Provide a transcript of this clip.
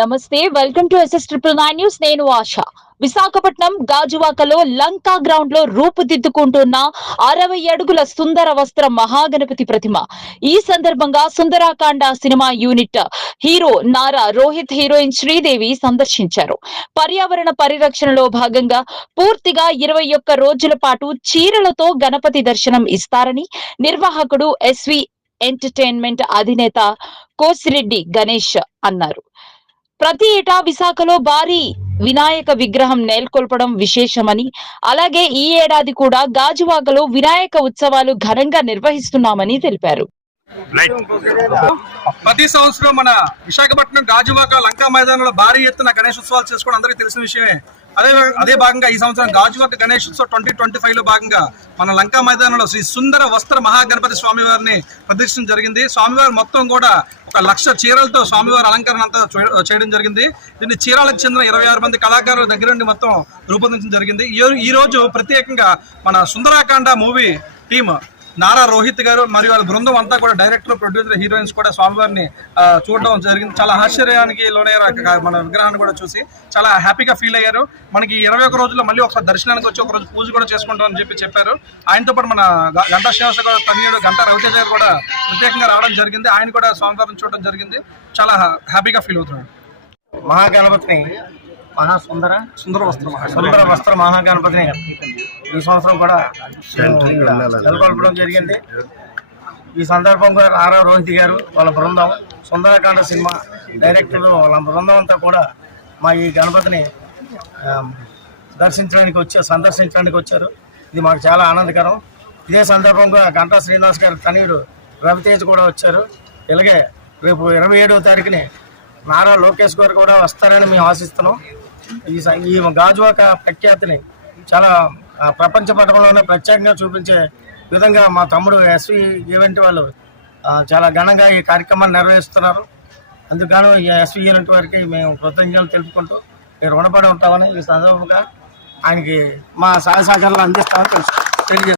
నమస్తే, welcome to SS9 news. నేను ఆశ. విశాఖపట్నం గాజువాకలో లంకా గ్రౌండ్ లో రూపుదిద్దుకుంటున్న 60 అడుగుల సుందర వస్త్ర మహాగణపతి ప్రతిమ. ఈ సందర్భంగా Sundarakanda cinema unit hero Nara Rohit, heroine Sridevi సందర్శించారు. పర్యావరణ పరిరక్షణలో భాగంగా పూర్తిగా 21 రోజుల పాటు చీరలతో గణపతి దర్శనం ఇస్తారని నిర్వాహకుడు SV ఎంటర్టైన్మెంట్ అధినేత కోసిరెడ్డి గణేష్ అన్నారు. ప్రతి ఏటా విశాఖలో భారీ వినాయక విగ్రహం నెలకొల్పడం విశేషమని, అలాగే ఈ ఏడాది కూడా గాజువాకలో వినాయక ఉత్సవాలు ఘనంగా నిర్వహిస్తున్నామని తెలిపారు. ప్రతి సంవత్సరం మన విశాఖపట్నం గాజువాక లంకా మైదానంలో భారీ ఎత్తున గణేష్ ఉత్సవాలు చేసుకోవడం అందరికీ తెలిసిన విషయమే. అదే భాగంగా ఈ సంవత్సరం గాజువాక గణేష్ ఉత్సవ్ 2025 లో భాగంగా మన లంకా మైదానంలో శ్రీ సుందర వస్త్ర మహాగణపతి స్వామివారిని ప్రదర్శించడం జరిగింది. స్వామివారి మొత్తం కూడా 1,00,000 చీరలతో స్వామివారి అలంకరణ అంతా చేయడం జరిగింది. దీన్ని చీరాలకు చెందిన 26 మంది కళాకారుల దగ్గర నుండి మొత్తం రూపొందించడం జరిగింది. ఈ రోజు ప్రత్యేకంగా మన సుందరాకాండ మూవీ టీమ్ నారా రోహిత్ గారు మరియు వాళ్ళ బృందం అంతా కూడా డైరెక్టర్, ప్రొడ్యూసర్, హీరోయిన్స్ కూడా స్వామివారిని చూడడం జరిగింది. చాలా ఆశ్చర్యానికి లోనయ్యారు. మన విగ్రహాన్ని కూడా చూసి చాలా హ్యాపీగా ఫీల్ అయ్యారు. మనకి 21 రోజుల్లో మళ్ళీ ఒకసారి దర్శనానికి వచ్చి ఒక రోజు పూజ కూడా చేసుకుంటామని చెప్పారు. ఆయనతో పాటు మన గంటా శ్రీనివాస గారు తనయుడు గంటా రవితేజ గారు కూడా ప్రత్యేకంగా రావడం జరిగింది. ఆయన కూడా స్వామివారిని చూడడం జరిగింది. చాలా హ్యాపీగా ఫీల్ అవుతున్నాడు. మహాగణపతిని సుందర వస్త్ర మహాగణపతిని ఈ సంవత్సరం కూడా నెలకొల్పడం జరిగింది. ఈ సందర్భంగా నారా రోహిత్ గారు వాళ్ళ బృందం, సుందరకాండ సినిమా డైరెక్టర్లు వాళ్ళ బృందం అంతా కూడా మా ఈ గణపతిని సందర్శించడానికి వచ్చారు. ఇది మాకు చాలా ఆనందకరం. ఇదే సందర్భంగా గంటా శ్రీనివాస్ గారు తనయుడు రవితేజ్ కూడా వచ్చారు. ఇలాగే రేపు 27వ తారీఖుని నారా లోకేష్ గారు కూడా వస్తారని మేము ఆశిస్తున్నాం. ఈ గాజువాక ప్రఖ్యాతిని చాలా ప్రపంచ పటంలోనే ప్రత్యేకంగా చూపించే విధంగా మా తమ్ముడు SV ఈవెంట్ వాళ్ళు చాలా ఘనంగా ఈ కార్యక్రమాన్ని నిర్వహిస్తున్నారు. అందుకని ఈ SV ఈవెంట్ వారికి మేము కృతజ్ఞతలు తెలుపుకుంటూ మీరు రుణపడి ఉంటామని ఈ సందర్భంగా ఆయనకి మా సహాయ సహకారాలు అందిస్తామని తెలియజేస్తాం.